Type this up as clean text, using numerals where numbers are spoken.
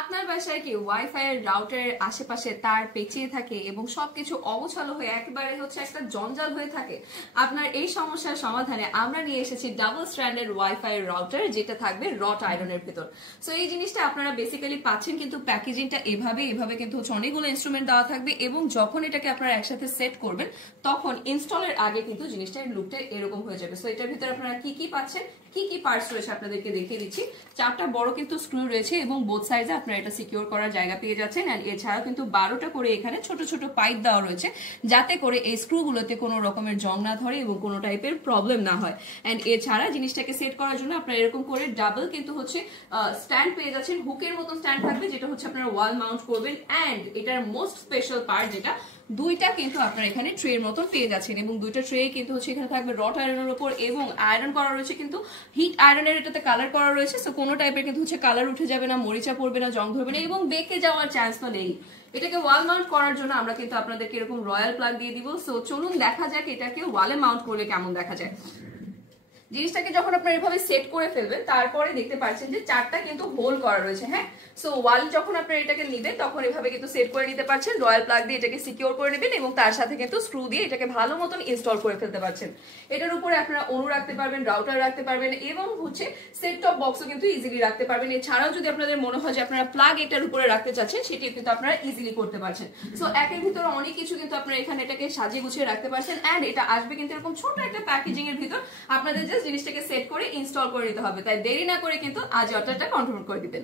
আপনার বাসায় কি ওয়াইফাই এর রাউটারের আশেপাশে তার পেঁচিয়ে থাকে এবং সবকিছু অগোছালো হয়ে একেবারে একটা জঞ্জাল হয়ে থাকে? আপনার এই সমস্যার সমাধানে আমরা নিয়ে এসেছি ডাবল স্ট্র্যান্ডেড ওয়াইফাই এর রাউটার, যেটা থাকবে রট আয়রনের ভেতর। সো এই জিনিসটা আপনারা বেসিক্যালি পাচ্ছেন, কিন্তু প্যাকেজিংটা এভাবে কিন্তু অনেকগুলো ইনস্ট্রুমেন্ট দেওয়া থাকবে এবং যখন এটাকে আপনারা একসাথে সেট করবেন তখন ইনস্টলের আগে কিন্তু জিনিসটার লুকটা এরকম হয়ে যাবে। সো এটার ভিতরে আপনারা কি কি পাচ্ছেন, কি কি পার্টস রয়েছে আপনাদেরকে দেখিয়ে দিচ্ছি। চারটা বড় কিন্তু স্ক্রু রয়েছে এবং বোথ সাইডে আপনারা এটা সিকিউর করার জায়গা পেয়ে যাচ্ছেন। এন্ড এছাড়াও কিন্তু 12টা করে এখানে ছোট ছোট পাইপ দেওয়া রয়েছে, যাতে করে এই স্ক্রুগুলোতে কোনো রকমের জং না ধরে এবং কোনো টাইপের প্রবলেম না হয়। এন্ড এছাড়া জিনিসটাকে সেট করার জন্য আপনারা এরকম করে ডাবল কিন্তু স্ট্যান্ড পেয়ে যাচ্ছেন, হুকের মতন স্ট্যান্ড থাকবে, যেটা আপনারা ওয়াল মাউন্ট করবেন। এন্ড এটার মোস্ট স্পেশাল পার্ট যেটা, দুইটা কিন্তু আপনারা এখানে ট্রের মতন পেয়ে যাচ্ছেন এবং দুইটা ট্রে কিন্তু এখানে থাকবে রট আয়রনের উপর এবং আয়রন করা রয়েছে, কিন্তু হিট আয়রনের এটাতে কালার করা রয়েছে। সো কোনো টাইপের কিন্তু কালার উঠে যাবে না, মরিচা পড়বে না, জং ধরবে না এবং বেঁকে যাওয়ার চান্স তো নেই। এটাকে ওয়াল মাউন্ট করার জন্য আমরা কিন্তু আপনাদেরকে এরকম রয়্যাল প্লাগ দিয়ে দিব। সো চলুন দেখা যাক এটাকে ওয়ালে মাউন্ট করলে কেমন দেখা যায়। জিনিসটাকে যখন আপনারা এভাবে সেট করে ফেলবেন, তারপরে দেখতে পাচ্ছেন যে চারটা কিন্তু হোল করা রয়েছে। হ্যাঁ, সো ওয়াল যখন আপনারা এটাকে নেবেন তখন এভাবে কিন্তু সেট করে নিতে পারছেন, রয়্যাল প্লাগ দিয়ে এটাকে সিকিউর করে নেবেন এবং তার সাথে কিন্তু স্ক্রু দিয়ে এটাকে ভালো মতন ইনস্টল করে ফেলতে পারছেন। এটার উপরে আপনারা অনু রাখতে পারবেন, রাউটার রাখতে পারবেন এবং সেট টপ বক্সও কিন্তু ইজিলি রাখতে পারবেন। এছাড়াও যদি আপনাদের মনে হয় যে আপনারা প্লাগ এটার উপরে রাখতে চাচ্ছেন, সেটি কিন্তু আপনারা ইজিলি করতে পারছেন। সো একের ভিতরে অনেক কিছু কিন্তু আপনারা এখানে এটাকে সাজিয়ে গুছিয়ে রাখতে পারছেন। এন্ড এটা আসবে কিন্তু এরকম ছোট একটা প্যাকেজিং এর ভিতর। আপনাদের জাস্ট জিনিসটাকে সেট করে ইনস্টল করে নিতে হবে। তাই দেরি না করে কিন্তু আজ অর্ডারটা কনফার্ম করে দিবেন।